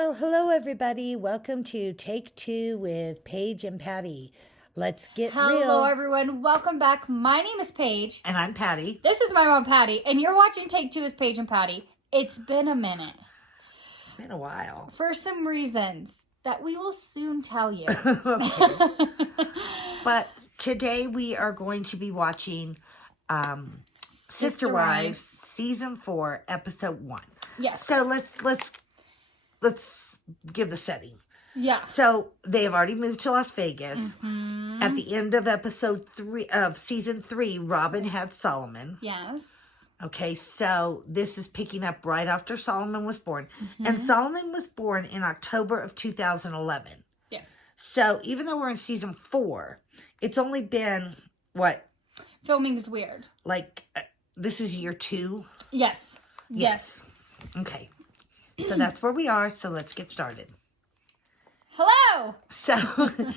Well, hello, everybody. Welcome to Take Two with Paige and Patty. Let's get real. Hello, everyone. Welcome back. My name is Paige. And I'm Patty. This is my mom, Patty. And you're watching Take Two with Paige and Patty. It's been a minute. It's been a while. For some reasons that we will soon tell you. But today we are going to be watching Sister Wives Season 4, Episode 1. Yes. So let's give the setting. Yeah. So they have already moved to Las Vegas. Mm-hmm. At the end of episode 3 of season 3, Robyn had Solomon. Yes. Okay, so this is picking up right after Solomon was born. Mm-hmm. And Solomon was born in October of 2011. Yes. So even though we're in season 4, it's only been, what? Filming is weird. Like, this is year 2? Yes. Yes. Okay. So that's where we are, so let's get started. Hello! So,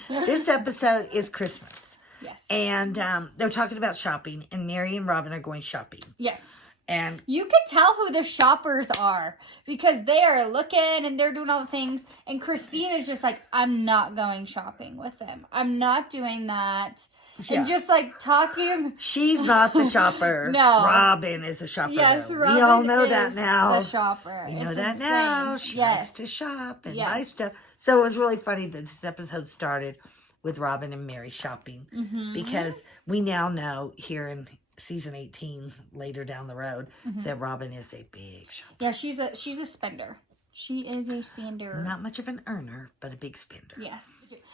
this episode is Christmas. Yes. And they're talking about shopping, and Mary and Robyn are going shopping. Yes. And you can tell who the shoppers are because they are looking and they're doing all the things. And Christine is just like, I'm not going shopping with them. I'm not doing that. Yeah. And just like talking. She's not the shopper. No. Robyn is a shopper. Yes, Robyn we all know that now. The shopper. We know that now. She likes to shop and buy stuff. So it was really funny that this episode started with Robyn and Mary shopping. Mm-hmm. Because we now know here in season 18, later down the road, that Robyn is a big shopper. Yeah, she's a spender. She is a spender. Not much of an earner, but a big spender. Yes.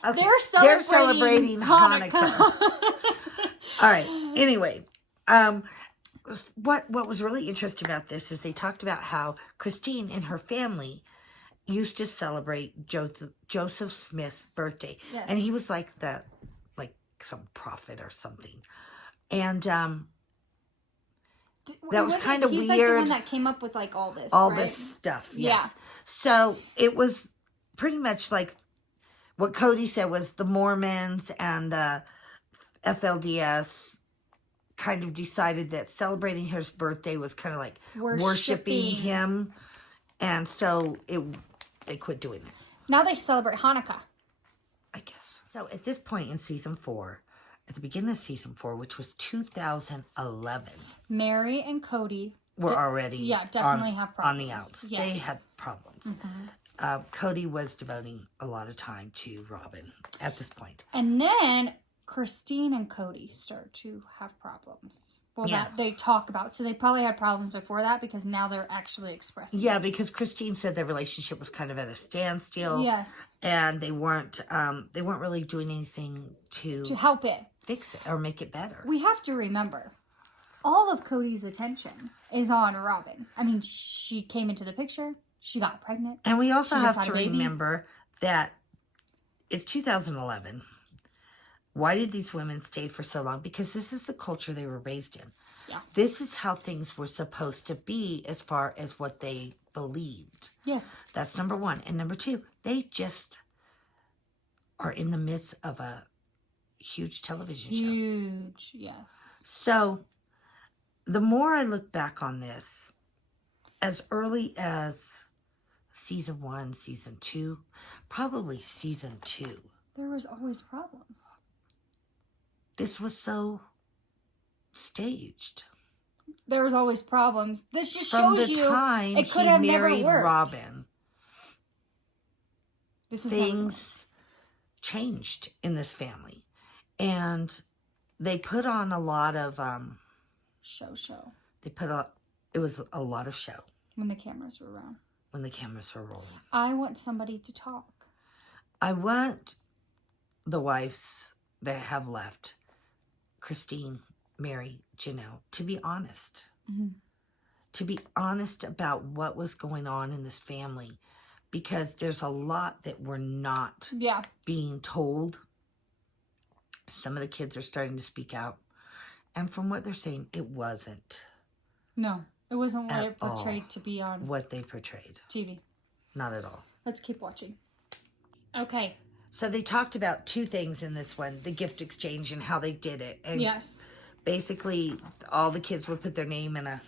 Okay. They're celebrating Hanukkah. All right. Anyway, what was really interesting about this is they talked about how Christine and her family used to celebrate Joseph Smith's birthday. Yes. And he was like some prophet or something. And that was kind of weird. He's like the one that came up with like all this. All this stuff, yes. Yeah. So it was pretty much like what Kody said was the Mormons and the FLDS kind of decided that celebrating his birthday was kind of like worshiping him. And so they quit doing it. Now they celebrate Hanukkah. I guess. So at this point in season 4, at the beginning of season 4, which was 2011. Mary and Kody were already definitely have problems. On the outs. Yes. They had problems. Mm-hmm. Kody was devoting a lot of time to Robyn at this point. And then Christine and Kody start to have problems. Well, that they talk about. So they probably had problems before that because now they're actually expressing it. Because Christine said their relationship was kind of at a standstill. Yes. And they weren't really doing anything to help it. Fix it or make it better. We have to remember, all of Kody's attention is on Robyn. I mean, she came into the picture. She got pregnant. And we also have to remember that it's 2011. Why did these women stay for so long? Because this is the culture they were raised in. Yeah. This is how things were supposed to be as far as what they believed. Yes. That's number 1. And number 2, they just are in the midst of a huge television show. Huge, yes. So, the more I look back on this, as early as season 1, season 2, probably season 2. There was always problems. This was so staged. There was always problems. This just From shows the you time it could he have married never worked. Robyn, Things changed in this family. And they put on a lot of show. It was a lot of show. When the cameras were around. When the cameras were rolling. I want somebody to talk. I want the wives that have left, Christine, Mary, Janelle, to be honest. Mm-hmm. To be honest about what was going on in this family. Because there's a lot that we're not being told. Some of the kids are starting to speak out. And from what they're saying, it wasn't. No, it wasn't what it portrayed to be on what they portrayed. TV. Not at all. Let's keep watching. Okay. So they talked about 2 things in this one. The gift exchange and how they did it. And yes. Basically, all the kids would put their name in a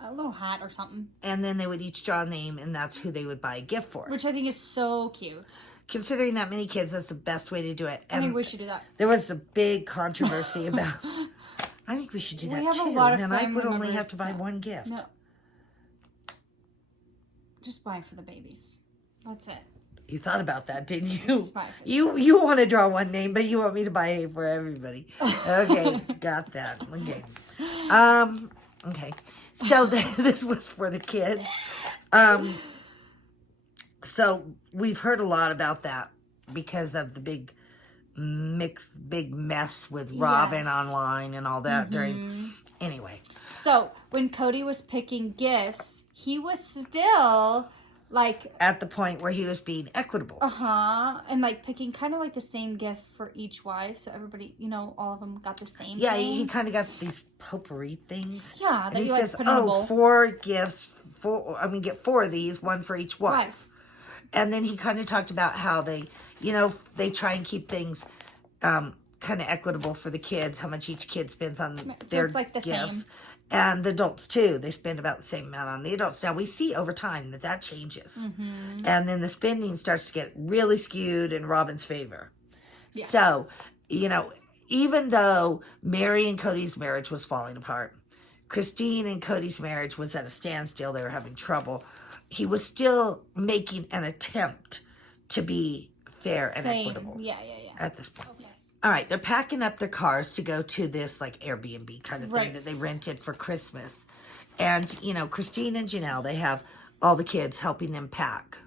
A little hat or something. And then they would each draw a name, and that's who they would buy a gift for. Which I think is so cute. Considering that many kids, that's the best way to do it. And I think we should do that. There was a big controversy about... I think we should do that, have too. A lot of and then I would only members. have to buy one gift. No. Just buy for the babies. That's it. You thought about that, didn't you? Just buy for You want to draw one name, but you want me to buy it for everybody. Okay, got that. Okay. Okay. So this was for the kids. So we've heard a lot about that because of the big mess with Robyn online and all that during. Anyway. So when Kody was picking gifts, he was still like at the point where he was being equitable. And like picking kind of like the same gift for each wife, so everybody, all of them got the same. Yeah, thing. he kind of got these potpourri things. Yeah, and he says, "Oh, 4 gifts. Get 4 of these, one for each wife." Right. And then he kind of talked about how they try and keep things kind of equitable for the kids, how much each kid spends on their like the gifts. Same. And the adults, too. They spend about the same amount on the adults. Now, we see over time that changes. And then the spending starts to get really skewed in Robyn's favor. Yeah. So, even though Mary and Kody's marriage was falling apart, Christine and Kody's marriage was at a standstill. They were having trouble. He was still making an attempt to be fair and equitable. Yeah. At this point. Yes. All right, they're packing up their cars to go to this like Airbnb kind of thing that they rented for Christmas. And, Christine and Janelle, they have all the kids helping them pack.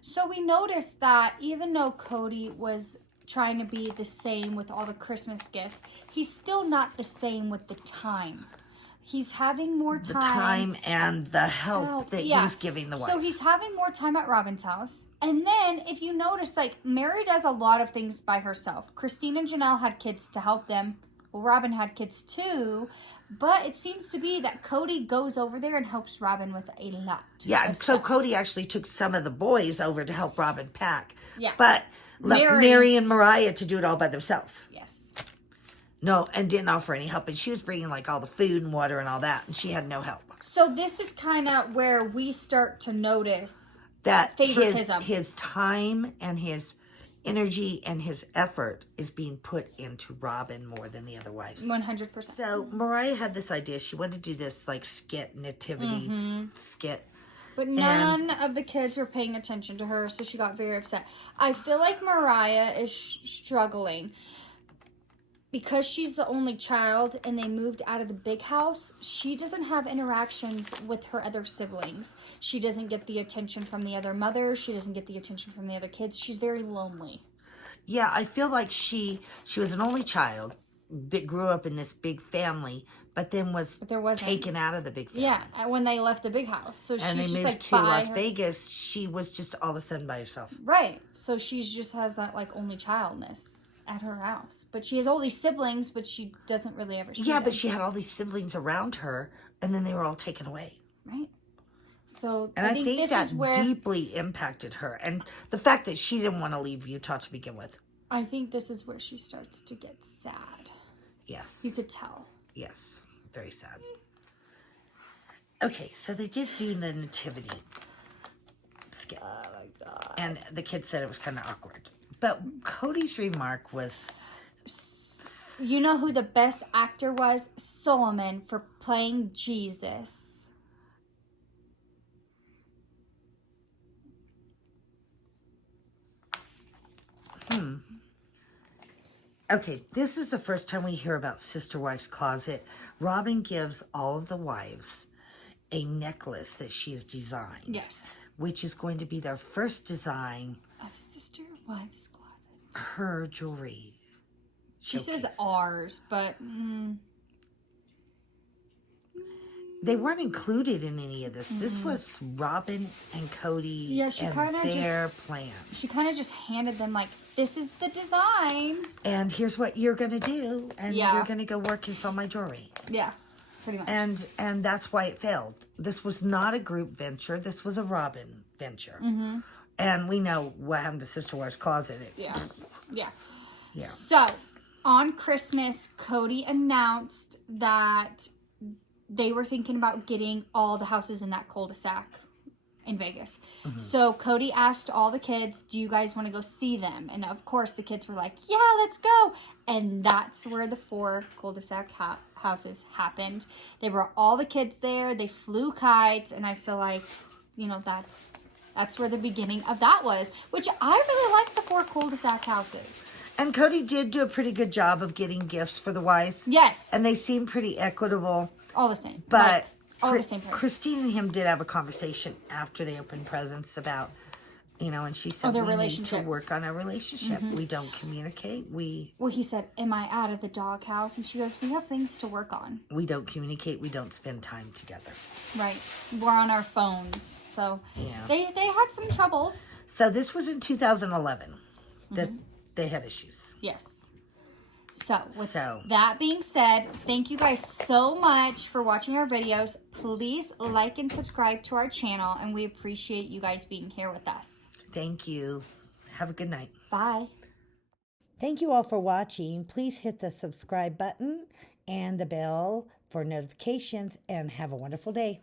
So we noticed that even though Kody was trying to be the same with all the Christmas gifts, he's still not the same with the time. He's having more time. The time and the help that he's giving the wife. So he's having more time at Robyn's house. And then, if you notice, like, Mary does a lot of things by herself. Christine and Janelle had kids to help them. Well, Robyn had kids too. But it seems to be that Kody goes over there and helps Robyn with a lot. Yeah, and so Kody actually took some of the boys over to help Robyn pack. Yeah. But left Mary and Mariah to do it all by themselves. Yes. No, and didn't offer any help. And she was bringing like all the food and water and all that. And she had no help. So this is kind of where we start to notice that favoritism. His time and his energy and his effort is being put into Robyn more than the other wives. 100%. So Mariah had this idea. She wanted to do this like skit, nativity skit. But none of the kids were paying attention to her, so she got very upset. I feel like Mariah is struggling. Because she's the only child and they moved out of the big house, she doesn't have interactions with her other siblings. She doesn't get the attention from the other mothers. She doesn't get the attention from the other kids. She's very lonely. Yeah, I feel like she was an only child that grew up in this big family, but then was taken out of the big family. Yeah, when they left the big house. So and she's they just moved like to Las Vegas. She was just all of a sudden by herself. Right. So she just has that like only childness at her house. But she has all these siblings, but she doesn't really ever see them. But she had all these siblings around her, and then they were all taken away. Right. So I think this that is where deeply impacted her. And the fact that she didn't want to leave Utah to begin with. I think this is where she starts to get sad. Yes. You could tell. Yes. Very sad. Okay, so they did do the nativity skit. Oh my God. And the kids said it was kind of awkward. But Kody's remark was... You know who the best actor was? Solomon for playing Jesus. Okay, this is the first time we hear about Sister Wife's Closet. Robyn gives all of the wives a necklace that she has designed. Yes. Which is going to be their first design... of Sister Wife's Closet. Her jewelry. She says ours, but... They weren't included in any of this. This was Robyn and Kody and their plan. She kind of just handed them like, this is the design. And here's what you're going to do. And you're going to go work and sell my jewelry. Yeah, pretty much. And that's why it failed. This was not a group venture. This was a Robyn venture. And we know what happened to Sister Wife's Closet. Yeah. So, on Christmas, Kody announced that they were thinking about getting all the houses in that cul-de-sac in Vegas. So Kody asked all the kids, do you guys want to go see them? And of course the kids were like, yeah, let's go. And that's where the 4 cul-de-sac houses happened. They were all the kids there. They flew kites. And I feel like, you know, that's where the beginning of that was, which I really like the 4 cul-de-sac houses. And Kody did do a pretty good job of getting gifts for the wives. Yes. And they seem pretty equitable. All the same. But like, all the same person. Christine and him did have a conversation after they opened presents about, you know, and she said, their we relationship. need to work on our relationship. We don't communicate. Well, he said, am I out of the doghouse? And she goes, we have things to work on. We don't communicate. We don't spend time together. Right. We're on our phones. So yeah. they had some troubles. So this was in 2011 that they had issues. Yes. So, with that being said, thank you guys so much for watching our videos. Please like and subscribe to our channel, and we appreciate you guys being here with us. Thank you. Have a good night. Bye. Thank you all for watching. Please hit the subscribe button and the bell for notifications, and have a wonderful day.